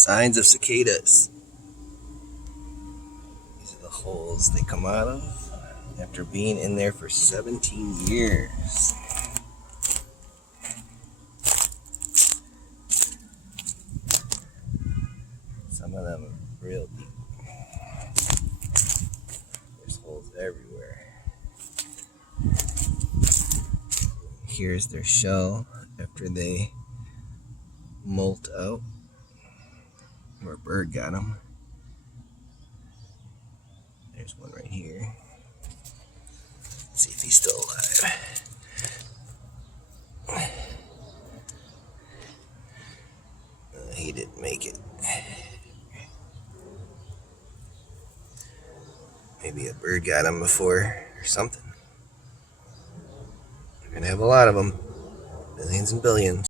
Signs of cicadas. These are the holes they come out of after being in there for 17 years. Some of them are real deep. There's holes everywhere. Here's their shell after they molt out, or a bird got them. There's one right here. Let's see if he's still alive. He didn't make it. Maybe a bird got him before or something. We're gonna have a lot of them. Billions and billions.